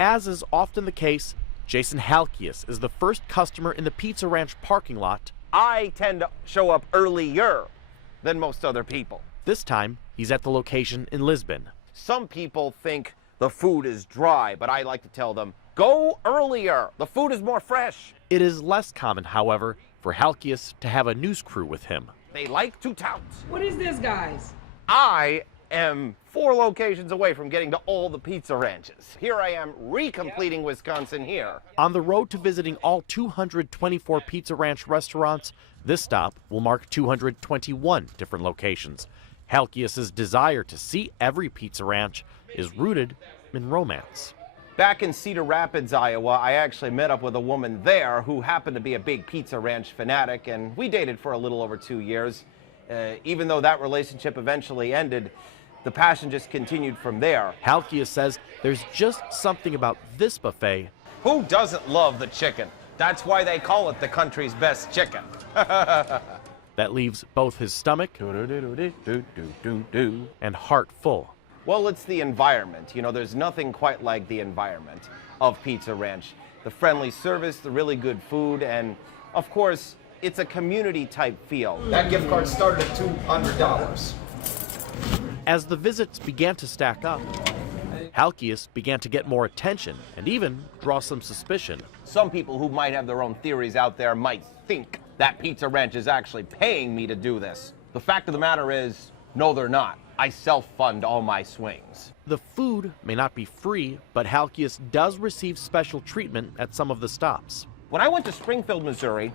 As is often the case, Jason Halkias is the first customer in the Pizza Ranch parking lot. I tend to show up earlier than most other people. This time, he's at the location in Lisbon. Some people think the food is dry, but I like to tell them, go earlier. The food is more fresh. It is less common, however, for Halkias to have a news crew with him. They like to tout. What is this, guys? I am 4 locations away from getting to all the Pizza Ranches. Here I am recompleting Wisconsin here. On the road to visiting all 224 Pizza Ranch restaurants, this stop will mark 221 different locations. Halkias' desire to see every Pizza Ranch is rooted in romance. Back in Cedar Rapids, Iowa, I actually met up with a woman there who happened to be a big Pizza Ranch fanatic, and we dated for a little over 2 years. Even though that relationship eventually ended, the passion just continued from there. Halkias says there's just something about this buffet. Who doesn't love the chicken? That's why they call it the country's best chicken. That leaves both his stomach and heart full. Well, it's the environment. You know, there's nothing quite like the environment of Pizza Ranch. The friendly service, the really good food, and of course, it's a community type feel. That gift card started at $200. As the visits began to stack up, Halkias began to get more attention and even draw some suspicion. Some people who might have their own theories out there might think that Pizza Ranch is actually paying me to do this. The fact of the matter is, no, they're not. I self-fund all my swings. The food may not be free, but Halkias does receive special treatment at some of the stops. When I went to Springfield, Missouri,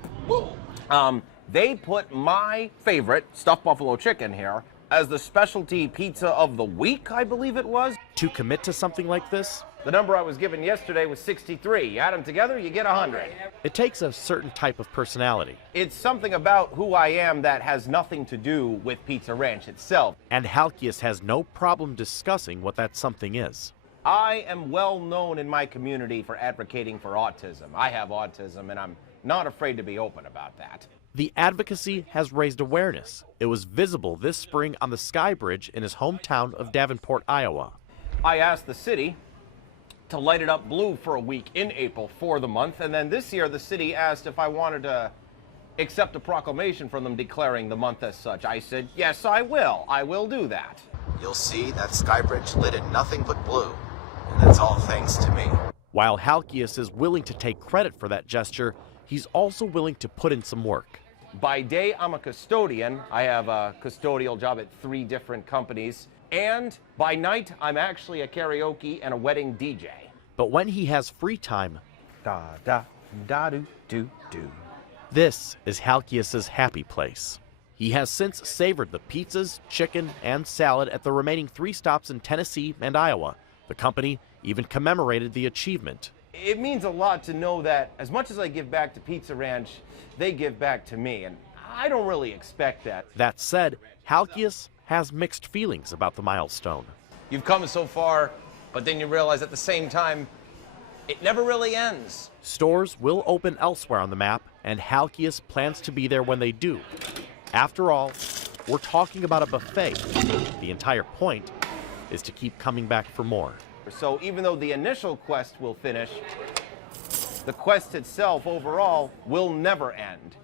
they put my favorite stuffed buffalo chicken here as the specialty pizza of the week, I believe it was. To commit to something like this, The number I was given yesterday was 63. You add them together, you get 100. it takes a certain type of personality. It's something about who I am that has nothing to do with Pizza Ranch itself. And Halkias has no problem discussing what that something is. I am well known in my community for advocating for autism. I have autism, and I'm not afraid to be open about that. The advocacy has raised awareness. It was visible this spring on the Sky Bridge in his hometown of Davenport, Iowa. I asked the city to light it up blue for a week in April for the month, and then this year the city asked if I wanted to accept a proclamation from them declaring the month as such. I said, yes, I will. I will do that. You'll see that Skybridge lit in nothing but blue, and that's all thanks to me. While Halkias is willing to take credit for that gesture, he's also willing to put in some work. By day, I'm a custodian. I have a custodial job at 3 different companies. And by night, I'm actually a karaoke and a wedding DJ. But when he has free time, Da da da do do do. this is Halkias' happy place. He has since savored the pizzas, chicken, and salad at the remaining 3 stops in Tennessee and Iowa. The company even commemorated the achievement. It means a lot to know that as much as I give back to Pizza Ranch, they give back to me, and I don't really expect that. That said, Halkias has mixed feelings about the milestone. You've come so far, but then you realize at the same time, it never really ends. Stores will open elsewhere on the map, and Halkias plans to be there when they do. After all, we're talking about a buffet. The entire point is to keep coming back for more. So even though the initial quest will finish, the quest itself overall will never end.